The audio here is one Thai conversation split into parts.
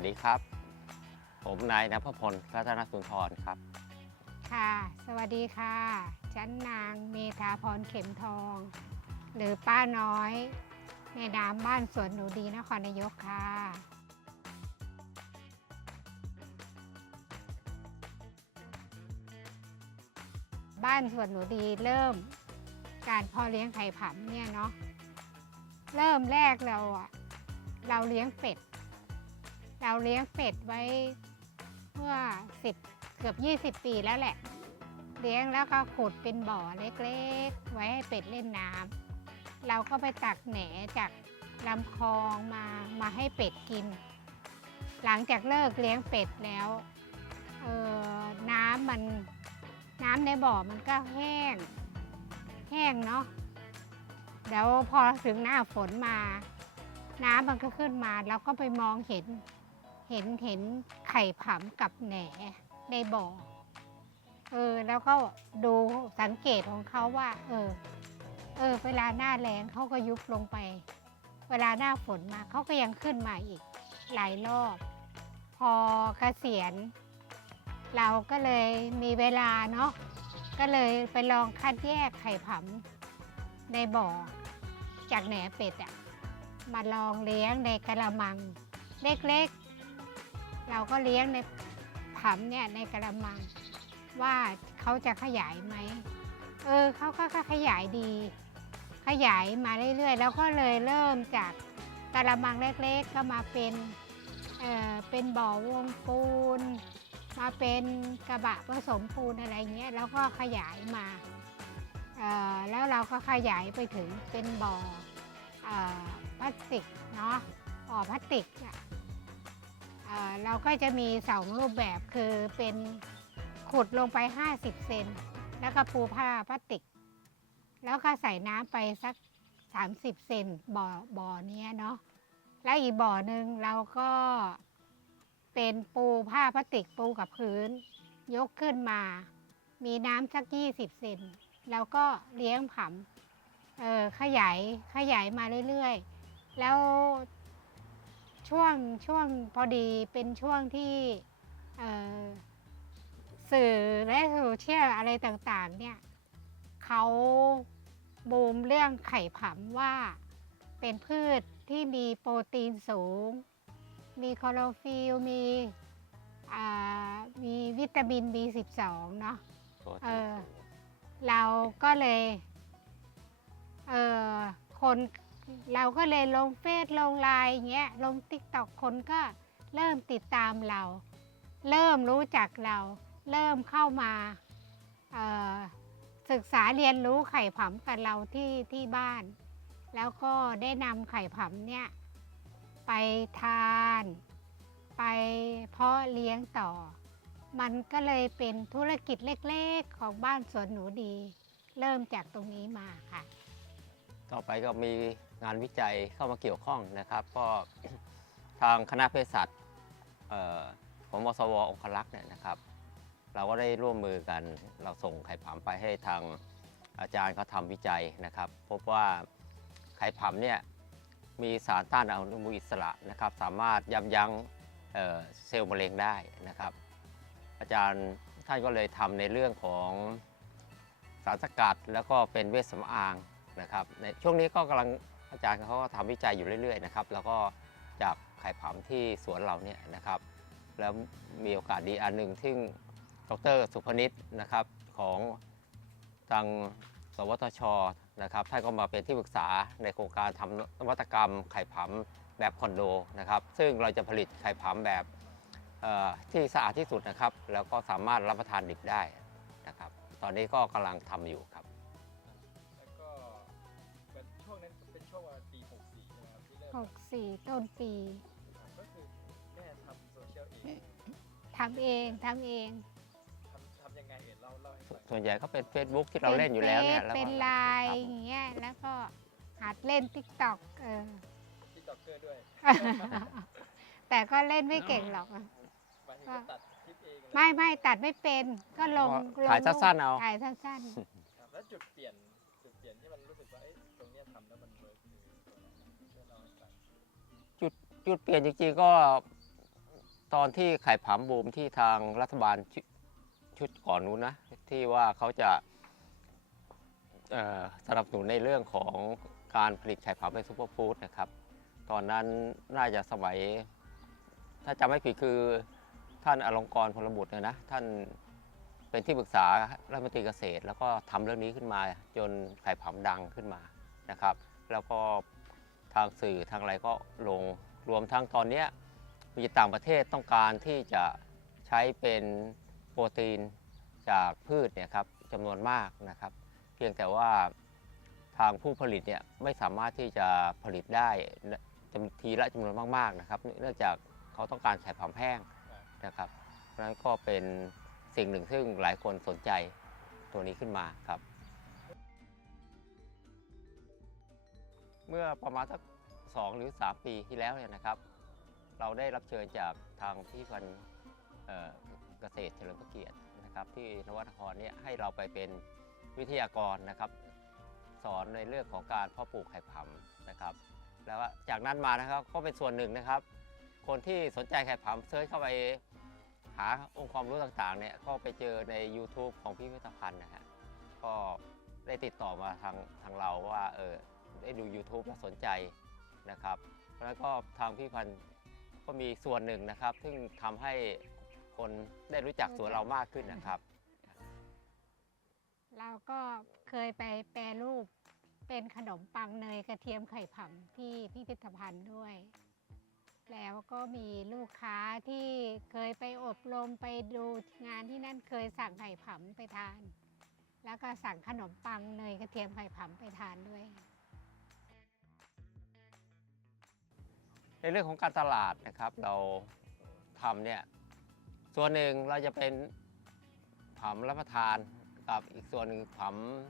สดีครับ ผมนายนภพลรัตนสุนทรครับ ค่ะ สวัสดีค่ะ ฉันนางเมธาพรเข็มทอง หรือป้าน้อย ในนามบ้านสวนหนูดีนครนายกค่ะบ้านสวนหนูดีเริ่มการเพอเลี้ยงไข่ผำเนี่ยเนาะเริ่มแรกเราอะเราเลี้ยงเป็ด เราเลี้ยงเป็ดไว้เมื่อสิบเกือบ 20 ปีแล้วแหละ เลี้ยงแล้วก็ขุดเป็นบ่อเล็กๆ ไว้ให้เป็ดเล่นน้ำเราก็ไปตักแหนจากลำคลองมามาให้เป็ดกิน หลังจากเลิกเลี้ยงเป็ดแล้วเออน้ำมันน้ำในบ่อมันก็แห้ง แห้งเนาะเดี๋ยวพอถึงหน้าฝนมา น้ำมันก็ขึ้นมาเราก็ไปมองเห็น เห็นเห็นไข่ผำกับแหนในบ่อ เออ แล้วก็ดูสังเกตของเขาว่า เออ เออ เวลาหน้าแรงเขาก็ยุบลงไป เวลาหน้าฝนมาเขาก็ยังขึ้นมาอีก หลายรอบ พอเกษียณ เราก็เลยมีเวลาเนาะก็เลยไปลองคัดแยกไข่ผำในบ่อ จากแหนเป็ดอะมาลองเลี้ยงในกระมัง เล็กๆ เราก็เลี้ยงในผำเนี่ยในกระมัง ว่าเขาจะขยายไหม เออเขาก็ขยายดี ขยายมาเรื่อยๆ แล้วก็เลยเริ่มจากกระมังเล็กๆ ก็มาเป็นเออเป็นบ่อวงปูน มาเป็นกระบะผสมปูนอะไรเงี้ยแล้วก็ขยายมาเอ่อแล้วเราก็ขยายไปถึงเป็นบ่อเอ่อพลาสติกเนาะบ่อพลาสติกอะ เราก็จะมีสองรูปแบบคือเป็นขุดลงไป 50 เซนแล้วก็ปูผ้าพลาสติก แล้วก็ใส่น้ำไปสัก 30 เซนบ่อบ่อเนี้ยเนาะแล้วอีกบ่อหนึ่งเราก็เป็นปูผ้าพลาสติกปูกับพื้น ยกขึ้นมา มีน้ำสัก 20 เซนแล้วก็เลี้ยงผำเออขยายขยายมาเรื่อยๆ แล้ว ช่วงช่วงพอดีเป็นช่วงที่เอ่อสื่อและโซเชียลอะไรต่างๆเนี่ยเขาบูมเรื่องไข่ผำว่าเป็นพืชที่มีโปรตีนสูง มีคลอโรฟิลล์มีอ่ามีวิตามิน B12 เนาะเออเราก็เลยเออคน เราก็เลยลงเฟซลงไลน์อย่างเงี้ยลงติ๊กต็อกคนก็เริ่มติดตามเรา เริ่มรู้จักเรา เริ่มเข้ามาศึกษาเรียนรู้ไข่ผำกับเราที่ที่บ้าน แล้วก็ได้นำไข่ผำเนี่ยไปทาน ไปเพาะเลี้ยงต่อ มันก็เลยเป็นธุรกิจเล็กๆ ของบ้านสวนหนูดี เริ่มจากตรงนี้มาค่ะ ต่อไปก็มีงานวิจัยเข้ามาเกี่ยวข้องนะครับก็ทางคณะเภสัชของมสวองคลักษ์เนี่ยนะครับ เราก็ได้ร่วมมือกันเราส่งไข่ผำไปให้ทางอาจารย์เขาทำวิจัยนะครับ พบว่าไข่ผำเนี่ยมีสารต้านอนุมูลอิสระนะครับ สามารถยับยั้งเเซลล์มะเร็งได้นะครับ อาจารย์ท่านก็เลยทำในเรื่องของสารสกัดแล้วก็เป็นเวชสำอาง นะครับในช่วงนี้ก็กำลังอาจารย์เขาก็ทำวิจัยอยู่เรื่อยๆนะครับแล้วก็จากไข่ผำที่สวนเราเนี่ยนะครับ แล้วมีโอกาสดีอันหนึ่งที่ดรสุพนิษนะครับของทางสวทชนะครับท่านก็มาเป็นที่ปรึกษาในโครงการทำนวัตกรรมไข่ผำแบบคอนโดนะครับ ซึ่งเราจะผลิตไข่ผำแบบที่สะอาดที่สุดนะครับ แล้วก็สามารถรับประทานดิบได้นะครับ ตอนนี้ก็กำลังทำอยู่ หมครับที่เริ่ม64ต้นปีก็คือแม่ทำโซเชียลเองทำเองทำเองทำทำยังไงเห็นเล่าเล่าให้ฟังส่วนใหญ่ก็เป็น Facebook ที่เราเล่นอยู่แล้วเนี่ยป็แล้วก็เป็นไลน์ครับอย่างเงี้ยแล้วก็หัดเล่นติ๊กต็อกเออที่ต็อกเกอร์ด้วยแต่ก็เล่นไม่เก่งหรอกหมายถึงว่าตัดคลิปเองเลยไม่ไม่ตัดไม่เป็นก็ลงลงถ่ายสั้นๆเอาถ่ายสั้นๆครับแล้วจุดเปลี่ยนจุดเปลี่ยนที่มันรู้สึกว่าเอ้ยตรงเนี้ยทำแล้วมันเวิร์กคือ ตรงไหนช่วยเล่าให้ฟังจุดเปลี่ยนจริงๆก็ตอนที่ไข่ผำบูมที่ทางรัฐบาลชุชุดก่อนนู้นนะ ที่ว่าเขาจะสนับสนุนในเรื่องของการผลิตไข่ผำเป็นซูเปอร์ฟู้ดนะครับ ตอนนั้นน่าจะสมัย ถ้าจำไม่ผิดคือท่านอลงกรพลบุตรเนี่ยนะท่านเป็นที่ปรึกษารัฐมนตรีเกษตร แล้วก็ทำเรื่องนี้ขึ้นมาจนไข่ผำดังขึ้นมานะครับ แล้วก็ ทางสื่อทางอะไรก็ลงรวมทั้งตอนนี้มีต่างประเทศต้องการที่จะใช้เป็นโปรตีนจากพืชเนี่ยครับจำนวนมากนะครับ เพียงแต่ว่าทางผู้ผลิตเนี่ยไม่สามารถที่จะผลิตได้จำทีละจำนวนมากๆนะครับ เนื่องจากเขาต้องการไข่ผำแห้งนะครับเพราะนั้นก็เป็นสิ่งหนึ่งซึ่งหลายคนสนใจตัวนี้ขึ้นมาครับ เมื่อประมาณสักสองหรือ 3 ปีที่แล้วเนี่ยนะครับ เราได้รับเชิญจากทางพิพิธภัณฑ์เเกษตรเฉลิมพระเกียรตินะครับ ที่นวัตนครเนี่ยให้เราไปเป็นวิทยากรนะครับ สอนในเรื่องของการเพาะปลูกไข่ผำนะครับ แล้วจากนั้นมานะครับก็เป็นส่วนหนึ่งนะครับ คนที่สนใจไข่ผำเซิร์ชเข้าไปหาองค์ความรู้ต่างๆเนี่ยก็ไปเจอใน YouTube ของพิพิธภัณฑ์นะฮะก็ได้ติดต่อมาทางทางเราว่าเออ ได้ดู YouTube แล้วสนใจนะครับ แล้วก็ทางพิพิธภัณฑ์ก็มีส่วนหนึ่งนะครับ ซึ่งทำให้คนได้รู้จักสวนเรามากขึ้นนะครับ เราก็เคยไปแปรรูปเป็นขนมปังเนยกระเทียมไข่ผำที่พิพิธภัณฑ์ด้วย แล้วก็มีลูกค้าที่เคยไปอบรมไปดูงานที่นั่นเคยสั่งไข่ผำไปทาน แล้วก็สั่งขนมปังเนยกระเทียมไข่ผำไปทานด้วย ในเรื่องของการตลาดนะครับ เราทำเนี่ยส่วนหนึ่งเราจะเป็นผำรับประทานกับอีกส่วนหนึ่งผ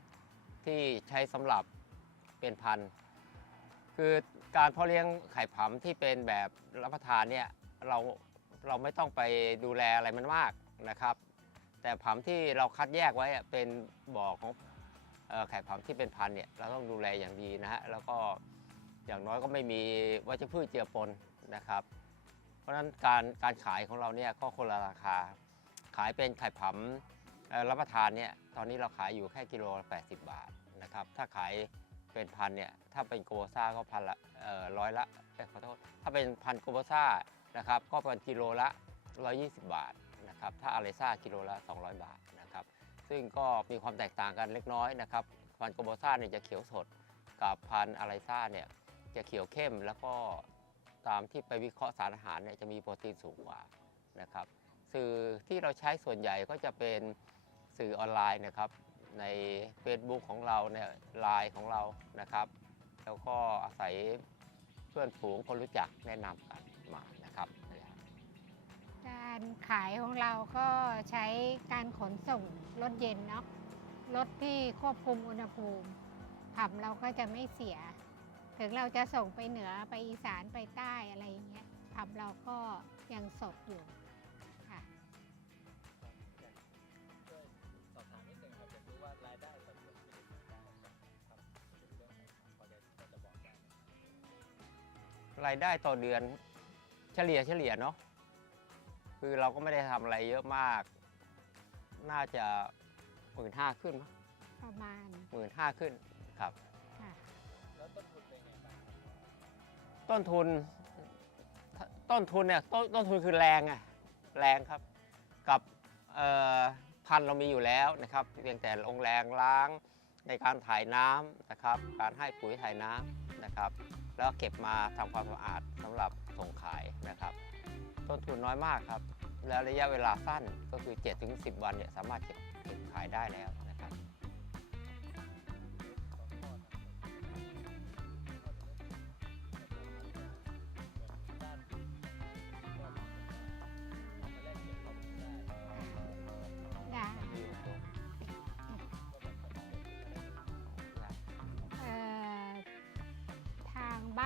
ำที่ใช้สำหรับเป็นพันธุ์คือการเพาะเลี้ยงไข่ผำที่เป็นแบบรับประทานเนี่ยเราเราไม่ต้องไปดูแลอะไรมันมากนะครับ แต่ผำที่เราคัดแยกไว้เป็นบ่อของไข่ผำที่เป็นพันธุ์เนี่ยเราต้องดูแลอย่างดีนะฮะแล้วก็ อย่างน้อยก็ไม่มีวัชพืชเจือปนนะครับ เพราะฉะนั้นการการขายของเราเนี่ยก็คนละราคา ขายเป็นไข่ผำเอ่อรับประทานเนี่ยตอนนี้เราขายอยู่แค่กิโลละ80 บาทนะครับ ถ้าขายเป็นพันเนี่ยถ้าเป็นโกโบซ่าก็พันละร้อยละเอ้ยขอโทษถ้าเป็นพันโกโบซ่านะครับก็เป็นกิโลละ 120 บาทนะครับถ้าอาริซ่ากิโลละ 200 บาทนะครับซึ่งก็มีความแตกต่างกันเล็กน้อยนะครับพันโกโบซ่าเนี่ยจะเขียวสดกับพันอาริซ่าเนี่ย จะเขียวเข้มแล้วก็ตามที่ไปวิเคราะห์สารอาหารเนี่ยจะมีโปรตีนสูงกว่านะครับ สื่อที่เราใช้ส่วนใหญ่ก็จะเป็นสื่อออนไลน์นะครับ ใน Facebook ของเราเนี่ยไลน์ของเรานะครับ แล้วก็อาศัยเพื่อนฝูงคนรู้จักแนะนำกันมานะครับ การขายของเราก็ใช้การขนส่งรถเย็นเนาะรถที่ควบคุมอุณหภูมิผับเราก็จะไม่เสีย ถึงเราจะส่งไปเหนือไปอีสานไปใต้อะไรอย่างเงี้ยผับเราก็ยังสดอยู่ค่ะช่วยสอบถามนิดนึงครับอยากรู้ว่ารายได้ต่อเดือนเป็นยังไงบ้างครับครับเรื่องของพอจะพอจะบอกได้ไหมรายได้ต่อเดือนเฉลี่ยเฉลี่ยเนาะคือเราก็ไม่ได้ทำอะไรเยอะมาก น่าจะหมื่นห้าขึ้นมั้งประมาณหมื่นห้าขึ้นครับ ค่ะ แล้วต้นทุน ต้นทุนต้นทุนเนี่ยต้นต้นทุนคือแรงอะแรงครับ กับพันเรามีอยู่แล้วนะครับเพียงแต่ลงแรงล้างในการถ่ายน้ำนะครับ การให้ปุ๋ยถ่ายน้ำนะครับ แล้วเก็บมาทำความสะอาดสำหรับส่งขายนะครับ ต้นทุนน้อยมากครับ แล้วระยะเวลาสั้นก็คือ 7-10 วันเนี่ยสามารถเก็บขายได้แล้ว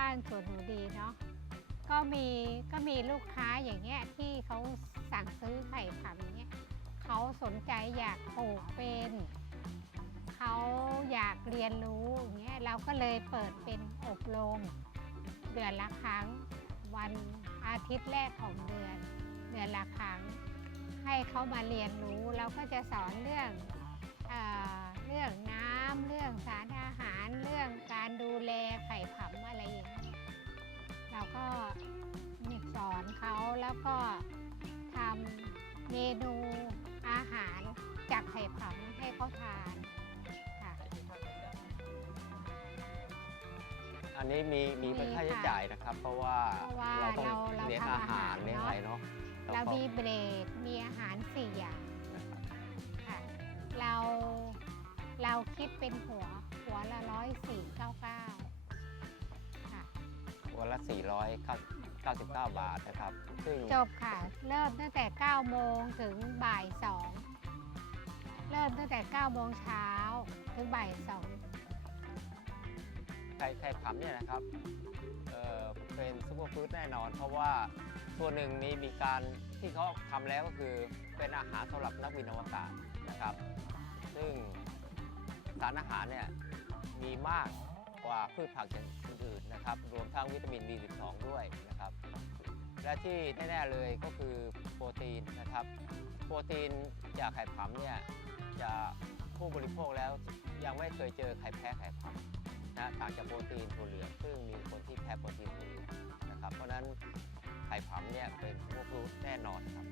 บ้านสวนหนูดีเนาะก็มีก็มีลูกค้าอย่างเงี้ยที่เขาสั่งซื้อไข่ผั่งเงี้ยเขาสนใจอยากปลูกเป็นเขาอยากเรียนรู้อย่างเงี้ยเราก็เลยเปิดเป็นอบรมเดือนละครั้ง วันอาทิตย์แรกของเดือน เดือนละครั้ง ให้เขามาเรียนรู้เราก็จะสอนเรื่องเออเรื่องน้ำเรื่องสารอาหาร เรื่องการดูแลไข่ผ แล้วก็ทำเมนูอาหารจากไข่ผำให้เขาทานค่ะไอ้ที่ค่าใช้จ่ายอันนี้มีมีเป็นมีค่าใช้ค่ะจ่ายนะครับ เพราะว่าเพราะว่าเราต้องเราเราเลี้ยงทำอาอาหาหารรเลี้ยงเนอะ อะไรเนาะเราก็มีเบรกมีอาหารสี่อย่างนะครับค่ะ เราเราคิดเป็นหัวหัวละร้อยสี่เก้าเก้าค่ะ วันละ499บาทนะครับ ซึ่งจบค่ะ เริ่มตั้งแต่ 9 โมงถึงบ่าย 2 เริ่มตั้งแต่ 9 โมงเช้าถึงบ่าย ไข่ไข่ผำเนี่ยนะครับเอ่อเป็นซุปเปอร์ฟู้ดแน่นอน เพราะว่าส่วนหนึ่งนี้มีการที่เขาทำแล้วก็คือเป็นอาหารสำหรับนักบินอวกาศนะครับ ซึ่งสารอาหารเนี่ยมีมาก กว่าพืชผักอย่างอื่นๆนะครับ รวมทั้งวิตามิน B12 ด้วยนะครับ และที่แน่ๆเลยก็คือโปรตีนนะครับ โปรตีนจากไข่ผำเนี่ยจะผู้บริโภคแล้วยังไม่เคยเจอไข่แพ้ไข่ผำนะต่างจากโปรตีนถั่วเหลืองซึ่งมีคนที่แพ้โปรตีนถั่วเหลืองนะครับ เพราะฉะนั้นไข่ผำเนี่ยเป็นพวกรูทแน่นอนครับ